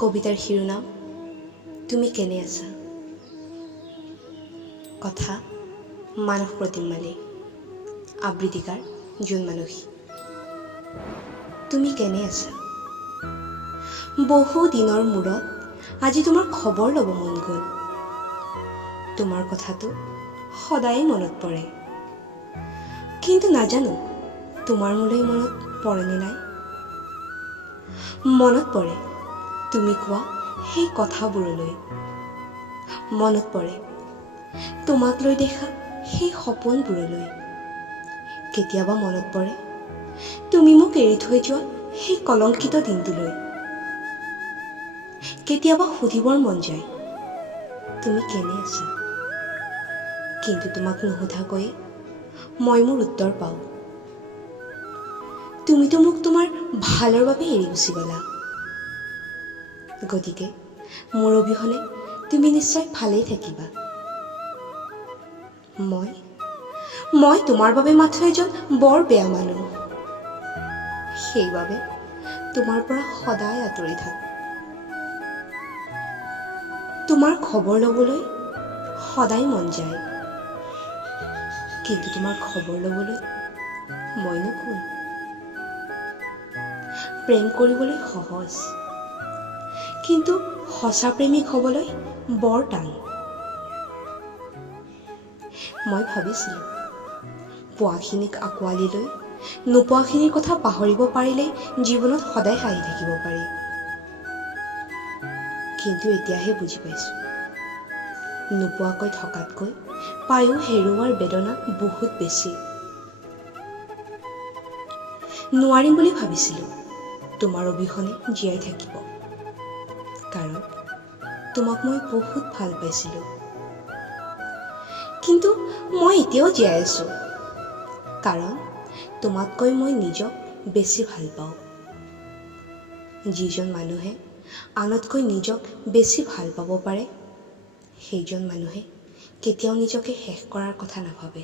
কবিতাৰ শিৰোনাম তুমি কেনে আছা। কথা মানস প্ৰতিমালী, আবৃত্তিকাৰ জোন মানসী। তুমি কেনে আছা? বহু দিনৰ মূৰত আজি তোমাৰ খবৰ ল'ব মন গ'ল। তোমাৰ কথাটো সদায় মনত পৰে, কিন্তু নাজানো তোমাৰ মোলৈ মনত পৰেনে নাই। মনত পৰে তুমি কোৱা সেই কথাবোৰলৈ, মনত পৰে তোমাক লৈ দেখা সেই সপোনবোৰলৈ। কেতিয়াবা মনত পৰে তুমি মোক এৰি থৈ যোৱা সেই কলংকিত দিনটোলৈ। কেতিয়াবা সুধিবৰ মন যায় তুমি কেনে আছা, কিন্তু তোমাক নুসুধাকৈয়ে মই মোৰ উত্তৰ পাওঁ। তুমিতো মোক তোমাৰ ভালৰ বাবে এৰি গুচি গলা, গতিকে মোৰ অবিহনে তুমি নিশ্চয় ভালেই থাকিবা। মই তোমাৰ বাবে মাথো এজন বৰ বেয়া মানুহ, সেইবাবে তোমাৰ পৰা সদায় আঁতৰি থাকোঁ। তোমাৰ খবৰ ল'বলৈ সদায় মন যায়, কিন্তু তোমাৰ খবৰ ল'বলৈ মইনো কোন। প্ৰেম কৰিবলৈ সহজ, কিন্তু সঁচা প্ৰেমিক হ'বলৈ বৰ টান। মই ভাবিছিলোঁ পোৱাখিনিক আঁকোৱালি লৈ নোপোৱাখিনিৰ কথা পাহৰিব পাৰিলেই জীৱনত সদায় হাঁহি থাকিব পাৰি, কিন্তু এতিয়াহে বুজি পাইছোঁ নোপোৱাকৈ থকাতকৈ পায়ো হেৰুৱাৰ বেদনা বহুত বেছি। নোৱাৰিম বুলি ভাবিছিলোঁ তোমাৰ অবিহনে জীয়াই থাকিব, কাৰণ তোমাক মই বহুত ভাল পাইছিলোঁ। কিন্তু মই এতিয়াও জীয়াই আছোঁ, কাৰণ তোমাতকৈ মই নিজক বেছি ভাল পাওঁ। যিজন মানুহে আনতকৈ নিজক বেছি ভাল পাব পাৰে, সেইজন মানুহে কেতিয়াও নিজকে শেষ কৰাৰ কথা নাভাবে।